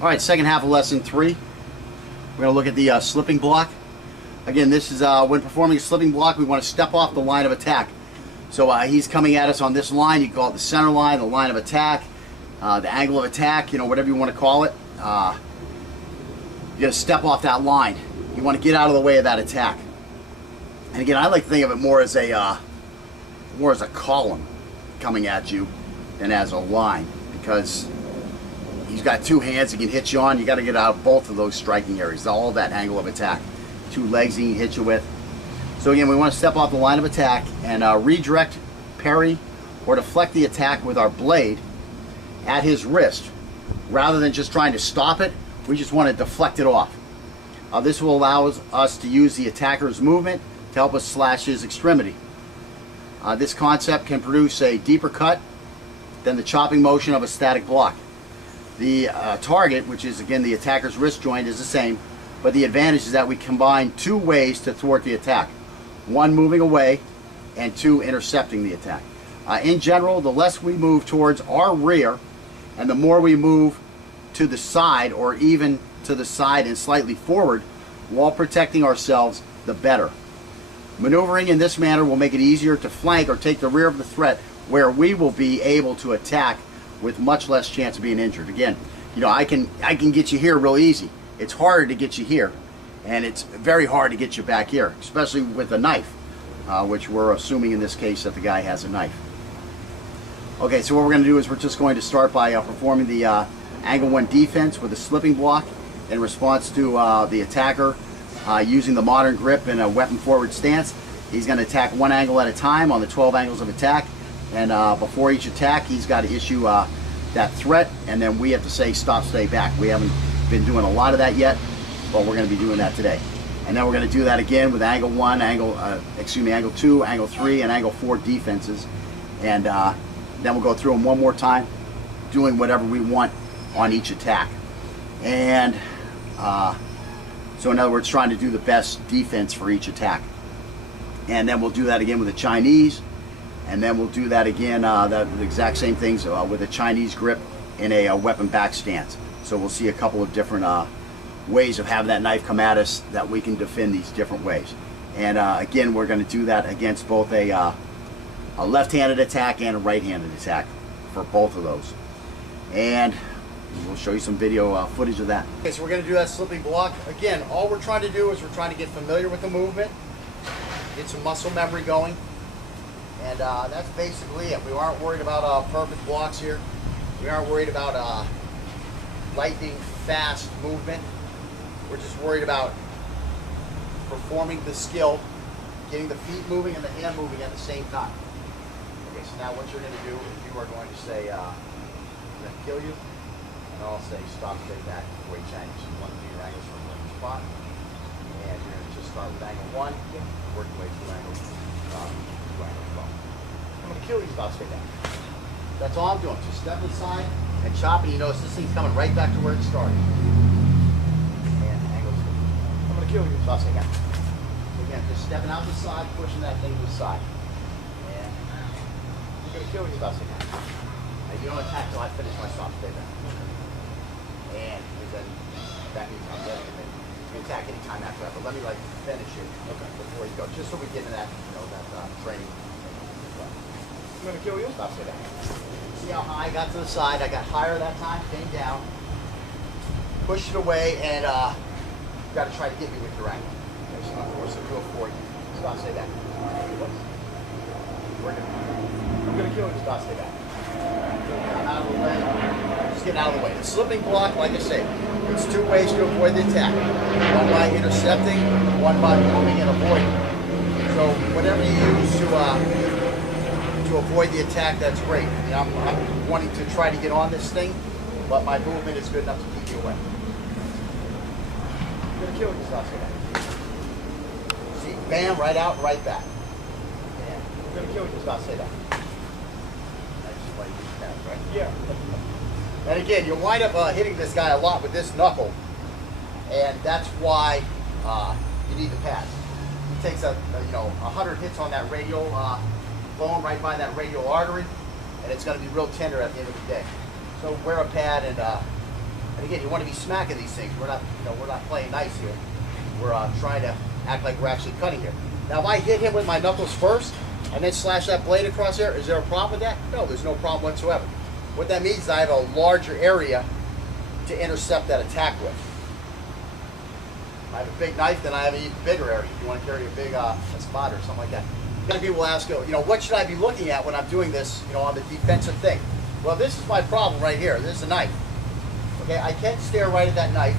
All right, second half of lesson 3. We're going to look at the slipping block. Again, this is when performing a slipping block, we want to step off the line of attack. So he's coming at us on this line. You can call it the center line, the line of attack, the angle of attack, you know, whatever you want to call it. You got to step off that line. You want to get out of the way of that attack. And again, I like to think of it more as a column coming at you than as a line, because he's got two hands he can hit you on. You got to get out of both of those striking areas, all that angle of attack. Two legs he can hit you with. So again, we want to step off the line of attack and redirect, parry, or deflect the attack with our blade at his wrist. Rather than just trying to stop it, we just want to deflect it off. This will allow us to use the attacker's movement to help us slash his extremity. This concept can produce a deeper cut than the chopping motion of a static block. The target, which is again the attacker's wrist joint, is the same, but the advantage is that we combine two ways to thwart the attack. One, moving away, and two, intercepting the attack. In general, the less we move towards our rear and the more we move to the side, or even to the side and slightly forward while protecting ourselves, the better. Maneuvering in this manner will make it easier to flank or take the rear of the threat, where we will be able to attack with much less chance of being injured. Again, you know, I can get you here real easy. It's harder to get you here, and it's very hard to get you back here, especially with a knife, which we're assuming in this case that the guy has a knife. Okay, so what we're going to do is we're just going to start by performing the angle 1 defense with a slipping block in response to the attacker using the modern grip in a weapon forward stance. He's going to attack one angle at a time on the 12 angles of attack, and before each attack he's got to issue that threat, and then we have to say stop, stay back. We haven't been doing a lot of that yet, but we're going to be doing that today. And then we're going to do that again with angle 1, angle 2, angle 3, and angle 4 defenses, and then we'll go through them one more time, doing whatever we want on each attack. And so in other words, trying to do the best defense for each attack. And then we'll do that again with the Chinese, and then we'll do that again, the exact same things with a Chinese grip in a weapon back stance. So we'll see a couple of different ways of having that knife come at us that we can defend these different ways. And again, we're going to do that against both a left-handed attack and a right-handed attack for both of those. And we'll show you some video footage of that. Okay, so we're going to do that slipping block. Again, all we're trying to do is we're trying to get familiar with the movement, get some muscle memory going, and that's basically it. We aren't worried about perfect blocks here. We aren't worried about lightning fast movement. We're just worried about performing the skill, getting the feet moving and the hand moving at the same time. Okay, so now what you're going to do is you are going to say, I'm going to kill you, and I'll say stop, stay back, way Chinese. You want to do your angles from one spot, and you're going to just start with angle 1, work your way through angle 2, angle 12. I'm going to kill you, stop, stay back. That's all I'm doing. Just step inside and chop, and you notice this thing's coming right back to where it started. And angle 2. I'm going to kill you, stop, stay back. Again, just stepping out the side, pushing that thing to the side. And I'm going to kill you, stop, stay back. Now you don't attack till I finish my stop, stay back. And then that means I'm ready. And then you can attack any time after that. But let me finish it before you go, just so we get into that, that training. I'm going to kill you. Stop, stay back. See how high I got to the side? I got higher that time, came down, pushed it away, and you've got to try to get me with your angle. Okay, so I'm forcing to do it for you. Stop, stay back. I'm going to kill you. Stop, stay back. I'm out of the way. Just getting out of the way. The slipping block, like I say, there's two ways to avoid the attack. One by intercepting, one by moving and avoiding. So whatever you use to avoid the attack, that's great. I mean, I'm wanting to try to get on this thing, but my movement is good enough to keep you away. I'm going to kill you, stop, stay back. See, bam, right out, right back. Bam. I'm going to kill you, stop, stay back. Right? Yeah. And again, you'll wind up hitting this guy a lot with this knuckle, and that's why you need the pads. He takes 100 hits on that radial bone right by that radial artery, and it's going to be real tender at the end of the day. So wear a pad, and And again, you want to be smacking these things. We're not, we're not playing nice here. We're trying to act like we're actually cutting here. Now, if I hit him with my knuckles first and then slash that blade across there, is there a problem with that? No, there's no problem whatsoever. What that means is I have a larger area to intercept that attack with. I have a big knife, then I have an even bigger area. If you want to carry a big espada or something like that. Many people ask, what should I be looking at when I'm doing this, on the defensive thing? Well, this is my problem right here. This is a knife. Okay, I can't stare right at that knife.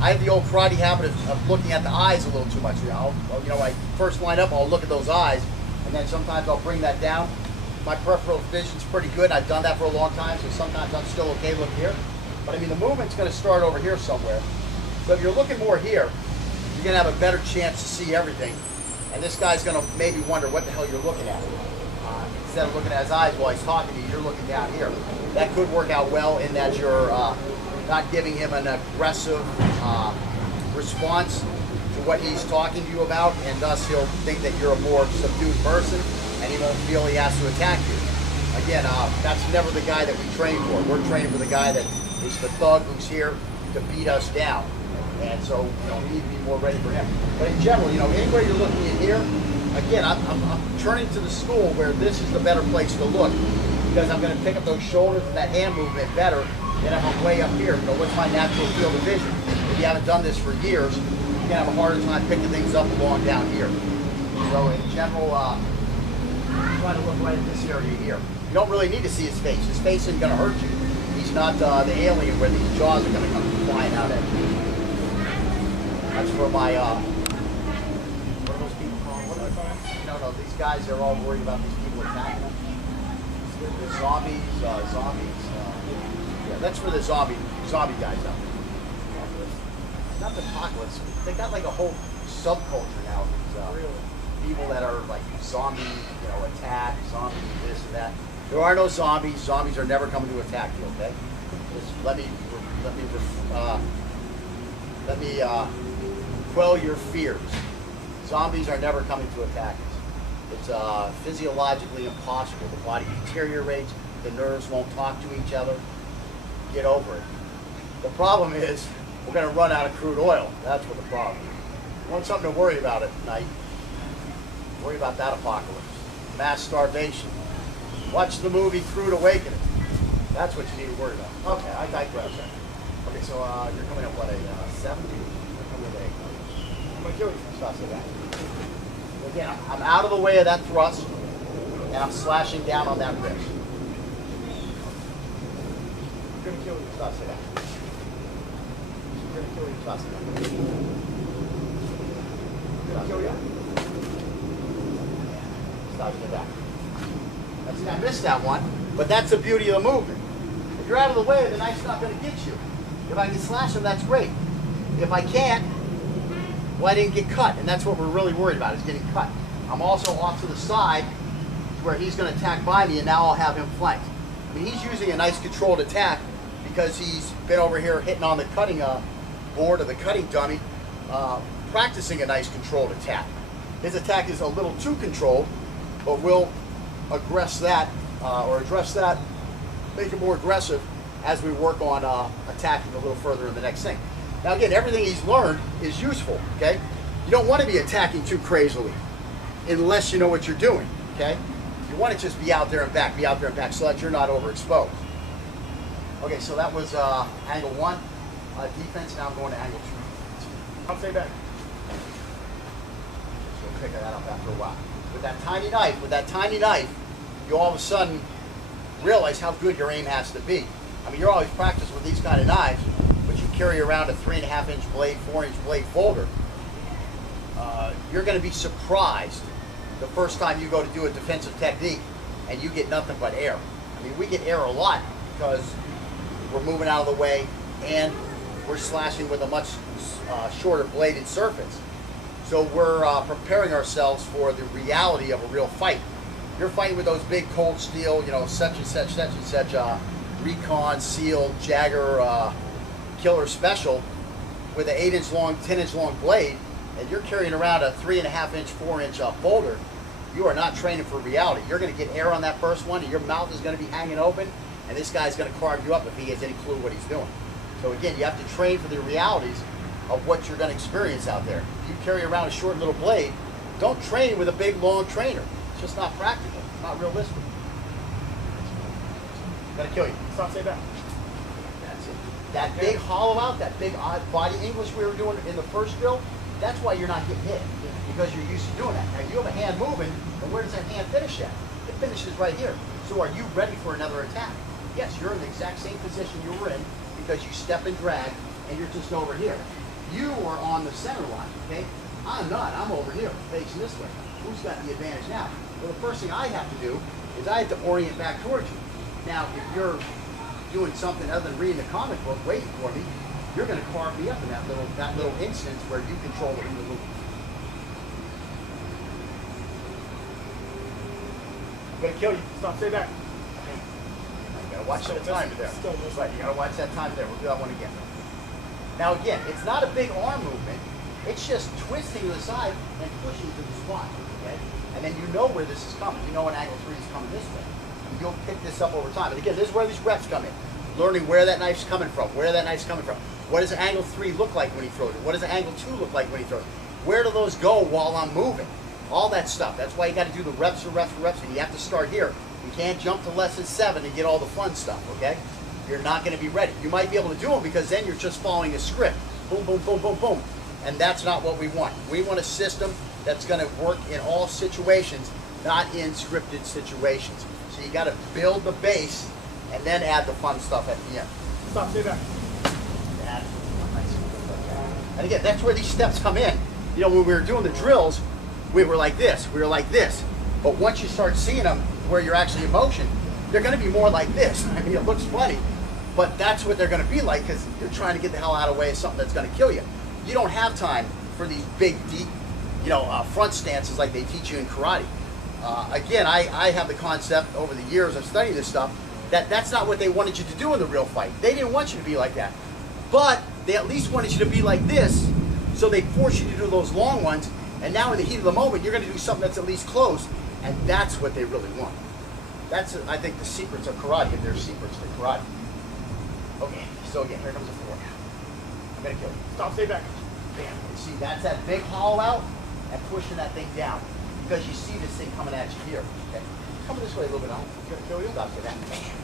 I have the old karate habit of looking at the eyes a little too much. I first line up, I'll look at those eyes, and then sometimes I'll bring that down. My peripheral vision's pretty good. I've done that for a long time, so sometimes I'm still okay looking here. But I mean, the movement's going to start over here somewhere. So if you're looking more here, you're going to have a better chance to see everything. And this guy's going to maybe wonder what the hell you're looking at. Instead of looking at his eyes while he's talking to you, you're looking down here. That could work out well in that you're not giving him an aggressive response to what he's talking to you about, and thus he'll think that you're a more subdued person, and he won't feel he has to attack you. Again, that's never the guy that we train for. We're training for the guy that is the thug who's here to beat us down. And so, we need to be more ready for him. But in general, anywhere you're looking in here, again, I'm turning to the school where this is the better place to look, because I'm going to pick up those shoulders and that hand movement better than if I'm way up here. What's my natural field of vision? If you haven't done this for years, you're going to have a harder time picking things up along down here. So in general, try to look right at this area here. You don't really need to see his face. His face isn't going to hurt you. He's not the alien where these jaws are going to come flying out at you. That's for my, what are those people called? What are they called? No, these guys are all worried about these people attacking them. The zombies, yeah, that's for the zombie guys out there. Not the apocalypse. They got like a whole subculture now. These people that are like zombie, attack, zombie this and that. There are no zombies. Zombies are never coming to attack you. Okay? Just let me quell your fears. Zombies are never coming to attack us. It's physiologically impossible. The body deteriorates. The nerves won't talk to each other. Get over it. The problem is we're going to run out of crude oil. That's what the problem is. You want something to worry about at night? Worry about that apocalypse. Mass starvation. Watch the movie Crude Awakening. That's what you need to worry about. Okay, I digress. Okay, so you're coming up, what, a 70? You're coming at 8. I'm going to kill you. Stop saying that. Again, I'm out of the way of that thrust, and I'm slashing down on that wrist. I'm going to kill you. Stop saying that. I'm going to kill you. Stop saying that. I'm going to kill you. Stop saying that. I missed that one, but that's the beauty of the movement. If you're out of the way, the knife's not going to get you. If I can slash him, that's great. If I can't, well, I didn't get cut, and that's what we're really worried about, is getting cut. I'm also off to the side where he's going to attack by me, and now I'll have him flanked. I mean, he's using a nice controlled attack because he's been over here hitting on the cutting board or the cutting dummy, practicing a nice controlled attack. His attack is a little too controlled, but we'll address that, make it more aggressive as we work on attacking a little further in the next thing. Now again, everything he's learned is useful, okay? You don't want to be attacking too crazily unless you know what you're doing, okay? You want to just be out there and back, so that you're not overexposed. Okay, so that was angle 1, defense. Now I'm going to angle 2. Come stay back. So we'll pick that up after a while. With that tiny knife, you all of a sudden realize how good your aim has to be. I mean, you're always practicing with these kind of knives, but you carry around a 3.5-inch blade, 4-inch blade folder. You're going to be surprised the first time you go to do a defensive technique and you get nothing but air. I mean, we get air a lot because we're moving out of the way and we're slashing with a much shorter bladed surface. So we're preparing ourselves for the reality of a real fight. You're fighting with those big cold steel, such and such, Recon, Seal, Jagger, Killer Special with an 8-inch long, 10-inch long blade, and you're carrying around a 3.5-inch, 4-inch folder. You are not training for reality. You're going to get air on that first one, and your mouth is going to be hanging open, and this guy's going to carve you up if he has any clue what he's doing. So again, you have to train for the realities of what you're going to experience out there. If you carry around a short little blade, don't train with a big long trainer. It's just not practical. It's not realistic. Gonna kill you. Stop, stay back. That's it. That big hollow out, that big odd body English we were doing in the first drill, that's why you're not getting hit, because you're used to doing that. Now you have a hand moving, and where does that hand finish at? It finishes right here. So are you ready for another attack? Yes, you're in the exact same position you were in because you step and drag, and you're just over here. You are on the center line, okay? I'm not. I'm over here, facing this way. Who's got the advantage now? Well, the first thing I have to do is I have to orient back towards you. Now, if you're doing something other than reading the comic book, waiting for me, you're going to carve me up in that little instance where you control the movement. I'm gonna kill you. Stop, stay back. You gotta watch that time there. Right, you gotta watch that time there. We'll do that one again. Now again, it's not a big arm movement. It's just twisting to the side and pushing to the spot. Okay? And then you know where this is coming. You know when angle 3 is coming this way. And you'll pick this up over time. And again, this is where these reps come in. Learning where that knife's coming from, where that knife's coming from. What does angle 3 look like when he throws it? What does angle 2 look like when he throws it? Where do those go while I'm moving? All that stuff. That's why you got to do the reps and reps and reps. And you have to start here. You can't jump to lesson 7 and get all the fun stuff, okay? You're not going to be ready. You might be able to do them because then you're just following a script. Boom, boom, boom, boom, boom. And that's not what we want. We want a system that's going to work in all situations, not in scripted situations. So you got to build the base and then add the fun stuff at the end. Stop, stay back. And again, that's where these steps come in. You know, when we were doing the drills, we were like this, we were like this. But once you start seeing them where you're actually in motion, they're going to be more like this. I mean, it looks funny, but that's what they're going to be like because you're trying to get the hell out of the way of something that's going to kill you. You don't have time for these big, deep, front stances like they teach you in karate. Again, I have the concept over the years of studying this stuff that's not what they wanted you to do in the real fight. They didn't want you to be like that. But they at least wanted you to be like this, so they force you to do those long ones, and now in the heat of the moment, you're going to do something that's at least close, and that's what they really want. That's, I think, the secrets of karate, if there's secrets to karate. Okay, so again, here comes the 4. I'm going to kill you. Stop, stay back. Bam. And see, that's that big hollow out and pushing that thing down, because you see this thing coming at you here. Okay, coming this way a little bit. I'm going to kill you. Stop, say that. Bam.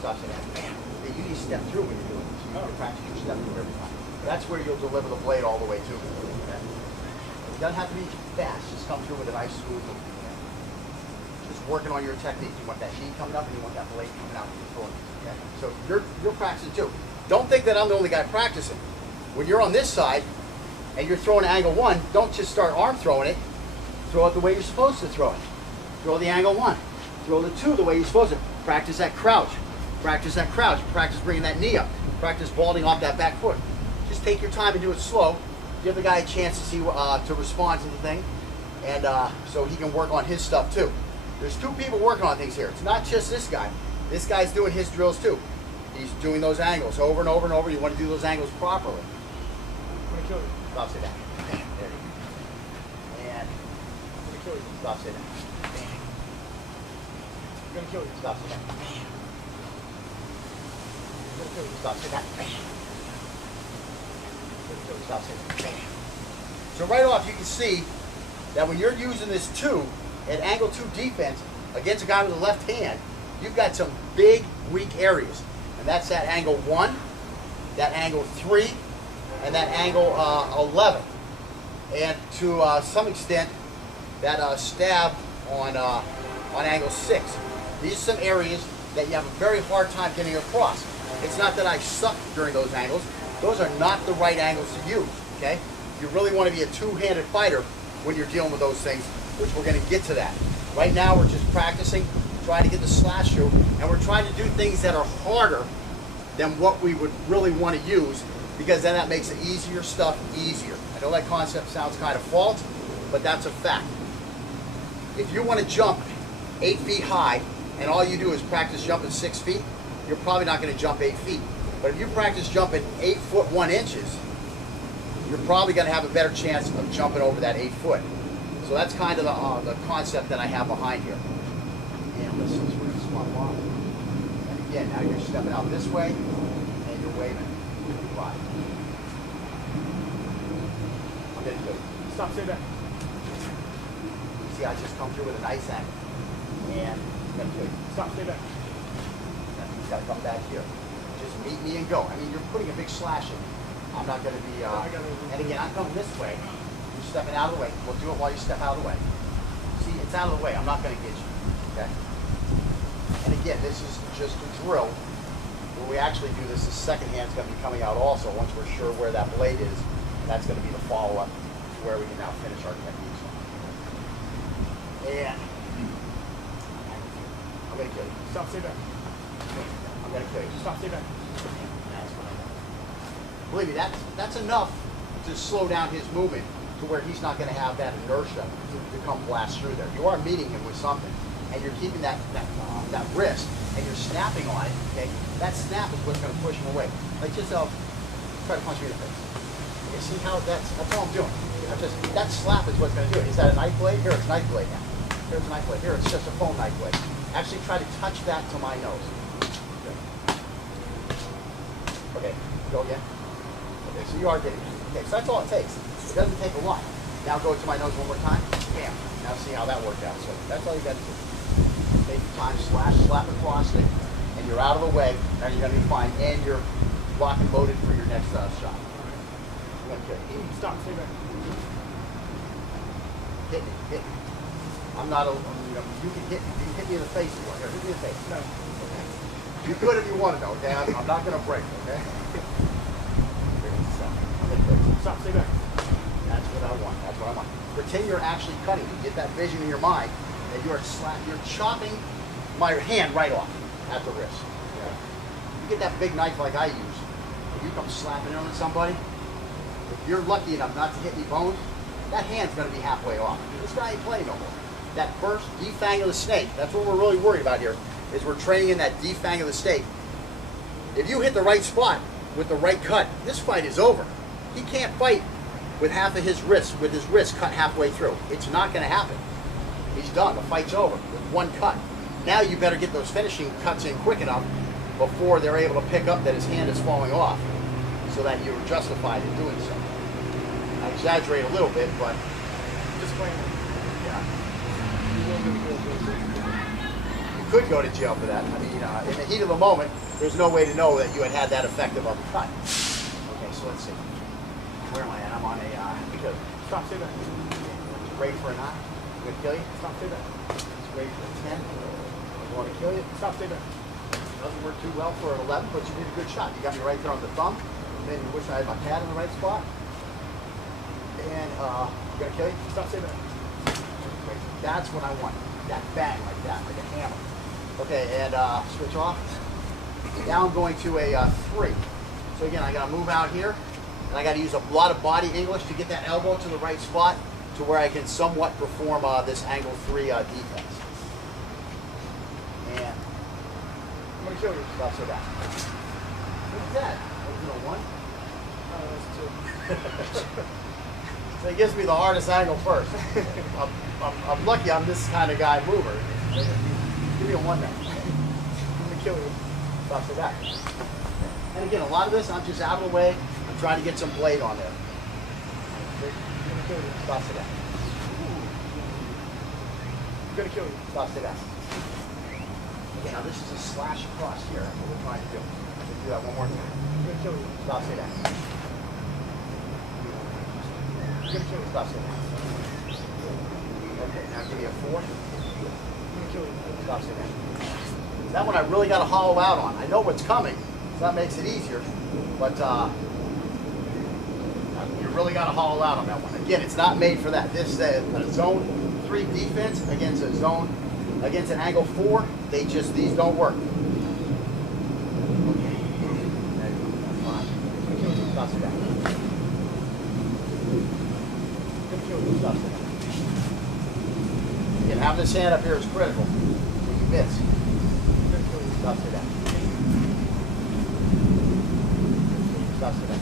Stop, say that. Bam. You need to step through when you're doing this. You need to practice your step through every time. That's where you'll deliver the blade all the way to. Okay? It doesn't have to be fast. Just come through with a nice smooth move. Okay? Just working on your technique. You want that heat coming up and you want that blade coming out. Okay? So you're practicing too. Don't think that I'm the only guy practicing. When you're on this side and you're throwing angle 1, don't just start arm throwing it. Throw it the way you're supposed to throw it. Throw the angle 1. Throw the 2 the way you're supposed to. Practice that crouch. Practice that crouch. Practice bringing that knee up. Practice vaulting off that back foot. Just take your time and do it slow. Give the guy a chance to see to respond to the thing, and so he can work on his stuff too. There's 2 people working on things here. It's not just this guy. This guy's doing his drills too. He's doing those angles over and over and over. You want to do those angles properly. I'm gonna kill you. Stop, say that. There you go. And I'm gonna kill you. stop, say that. I'm gonna kill you. Stop, say that. I'm gonna kill you. Stop, say that. I'm gonna kill you. Stop, say that. So right off, you can see that when you're using this 2 at angle 2 defense against a guy with a left hand, you've got some big weak areas, and that's that angle 1, that angle 3, and that angle 11, and to some extent that stab on angle 6. These are some areas that you have a very hard time getting across. It's not that I suck during those angles. Those are not the right angles to use, okay? You really want to be a two-handed fighter when you're dealing with those things, which we're going to get to that. Right now we're just practicing, trying to get the slash through, and we're trying to do things that are harder than what we would really want to use, because then that makes the easier stuff easier. I know that concept sounds kind of false, but that's a fact. If you want to jump 8 feet high, and all you do is practice jumping 6 feet, you're probably not going to jump 8 feet. But if you practice jumping 8 foot 1 inches, you're probably going to have a better chance of jumping over that 8 foot. So that's kind of the concept that I have behind here. And let's see, we're going to swap off. again, now you're stepping out this way, and you're waving goodbye. I'm gonna do it. Stop, stay back. See, I just come through with a nice angle. And I'm gonna do it. Stop, stay back. He's gotta come back here. Just meet me and go. I mean, you're putting a big slash in. I'm not gonna be, and again, I'm coming this way. You're stepping out of the way. We'll do it while you step out of the way. See, it's out of the way. I'm not gonna get you, okay? And again, this is just a drill. When we actually do this, the second hand's gonna be coming out also once we're sure where that blade is. And that's gonna be the follow-up to where we can now finish our techniques. And I'm gonna kill you. Stop, stay back. I'm gonna kill you. Stop, stay back. That's what I want. Believe me, that's enough to slow down his movement to where he's not gonna have that inertia to come blast through there. You are meeting him with something, and you're keeping that wrist, and you're snapping on it. Okay, that snap is what's gonna push him away. Like just try to punch me in the face. You see how that's all I'm doing. That slap is what's gonna do it. Is that a knife blade? Here, it's a knife blade now. Here's a knife blade. Here, it's just a foam knife blade. Actually, try to touch that to my nose. Okay, go again. Okay, so you are getting it. Okay, so that's all it takes. It doesn't take a lot. Now go to my nose one more time. Bam. Now see how that worked out. So that's all you got to do. Take your time, slap across it, and you're out of the way. Now you're going to be fine, and you're locked and loaded for your next shot. I'm going to kill you. Stop, stay back. Hit me, hit me. I'm not a, you can hit me in the face if you want. Here, hit me in the face. No. Okay. You could if you wanted to, okay? I'm not going to break, okay? Stop, stay back. That's what I want. That's what I want. Pretend you're actually cutting. You get that vision in your mind that you're chopping my hand right off at the wrist. Okay? You get that big knife like I use, and you come slapping it on somebody. If you're lucky enough not to hit any bones, that hand's going to be halfway off. This guy ain't playing no more. That first defang of the snake, that's what we're really worried about here, is we're training in that defang of the snake. If you hit the right spot with the right cut, this fight is over. He can't fight with half of his wrist, with his wrist cut halfway through. It's not going to happen. He's done. The fight's over with one cut. Now you better get those finishing cuts in quick enough before they're able to pick up that his hand is falling off, so that you're justified in doing so. I exaggerate a little bit, but Disclaimer. yeah. You will go to jail. You could go to jail for that. I mean, in the heat of the moment, there's no way to know that you had that effective of a cut. Okay, so let's see. Where am I at? I'm on a, because Stop, stay back. it's great for a 9. I'm going to kill you. Stop, stay back. It's great for a 10. I want to kill you. Stop, stay back. Doesn't work too well for an 11, but you did a good shot. You got me right there on the thumb. And then you wish I had my pad in the right spot. And you going to kill you? Stop, stay back. Great. That's what I want. That bang like that, like a hammer. Okay, and switch off. Now I'm going to a 3. So again, I got to move out here, and I got to use a lot of body English to get that elbow to the right spot to where I can somewhat perform this angle 3 defense. And I'm going to kill you. stop so back. What's that? Was it a 1? That's 2. So it gives me the hardest angle first. I'm lucky I'm this kind of guy mover. Give me a 1 now. I'm going to kill you. Stop so back. And again, a lot of this, I'm just out of the way. I'm trying to get some blade on there. I'm going to kill you. Stop so back. I'm going to kill you. Stop so back. Okay, now this is a slash across here. That's what we're trying to do. Let's do that one more time. I'm going to kill you. Stop so back. I'm going to kill you. Stop so back. Okay, now give me a 4. I'm going to kill you. Stop so back. That one I really got to hollow out on. I know what's coming, so that makes it easier. But you really got to hollow out on that one. Again, it's not made for that. This is a zone 3 defense against an angle 4. These don't work. Okay. Stop so back. I'm going to kill you. Stop so back. Again, having this hand up here is critical. When you miss. I'm going to kill you. Stop so back. Stop so back.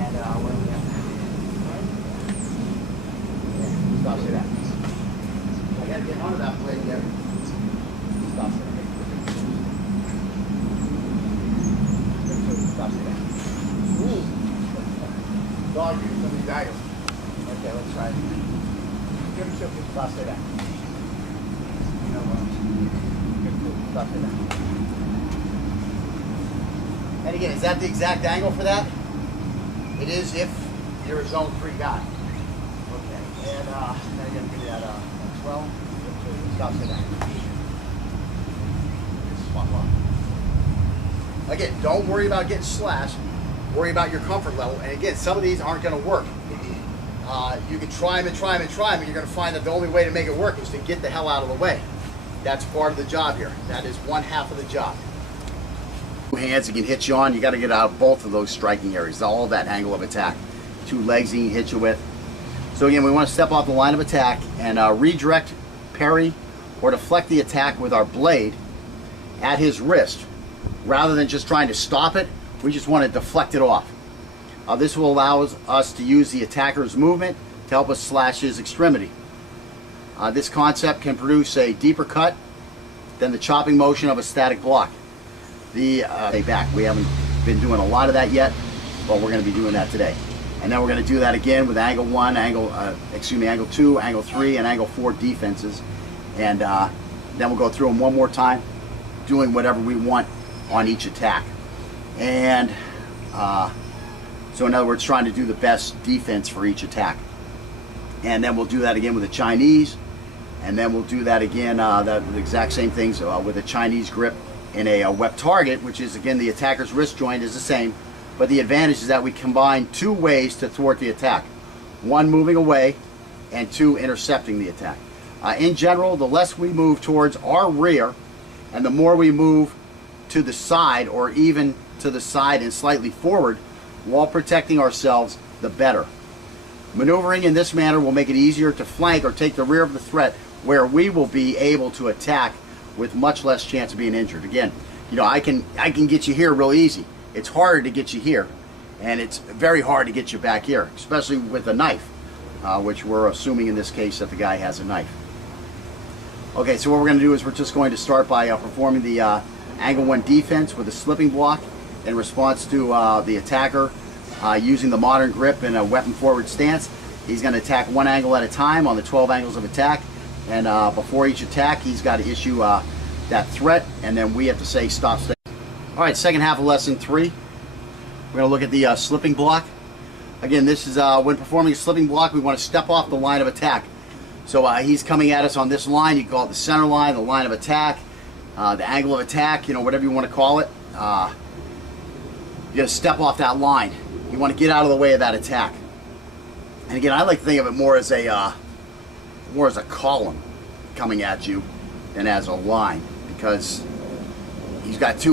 And where are we at? Yeah, stop so back. I gotta get onto that blade there. Stop so back. Stop today. Ooh. Dog use some of these angles. Okay, let's try it. Give him something. Stop today. You know what? Stop today. And again, is that the exact angle for that? It is if you're a zone 3 guy. Okay, and then again, give me that 12. Stop today. Again, don't worry about getting slashed. Worry about your comfort level. And again, some of these aren't going to work. You can try them and try them and try them, and you're going to find that the only way to make it work is to get the hell out of the way. That's part of the job here. That is one half of the job. Two hands he can hit you on. You got to get out of both of those striking areas. All that angle of attack. Two legs he can hit you with. So again, we want to step off the line of attack and redirect, parry, or deflect the attack with our blade at his wrist. Rather than just trying to stop it, we just want to deflect it off. This will allow us to use the attacker's movement to help us slash his extremity. This concept can produce a deeper cut than the chopping motion of a static block. Back. We haven't been doing a lot of that yet, but we're going to be doing that today. And then we're going to do that again with angle 1, angle 2, angle 3, and angle 4 defenses. And then we'll go through them one more time, doing whatever we want on each attack. And so in other words, trying to do the best defense for each attack. And then we'll do that again with the Chinese. And then we'll do that again, the exact same things with a Chinese grip in a wep target, which is again the attacker's wrist joint is the same. But the advantage is that we combine two ways to thwart the attack. One, moving away, and two, intercepting the attack. In general, the less we move towards our rear, and the more we move to the side, or even to the side and slightly forward, while protecting ourselves, the better. Maneuvering in this manner will make it easier to flank or take the rear of the threat, where we will be able to attack with much less chance of being injured. Again, you know, I can get you here real easy. It's harder to get you here, and it's very hard to get you back here, especially with a knife, which we're assuming in this case that the guy has a knife. Okay, so what we're going to do is we're just going to start by performing the angle 1 defense with a slipping block in response to the attacker using the modern grip in a weapon forward stance. He's going to attack one angle at a time on the 12 angles of attack, and before each attack he's got to issue that threat, and then we have to say stop, stay. Alright, second half of lesson 3. We're going to look at the slipping block. Again, this is when performing a slipping block, we want to step off the line of attack. So he's coming at us on this line. You call it the center line, the line of attack, the angle of attack, you know, whatever you want to call it. You got to step off that line. You want to get out of the way of that attack. And again, I like to think of it more as a column coming at you than as a line, because he's got two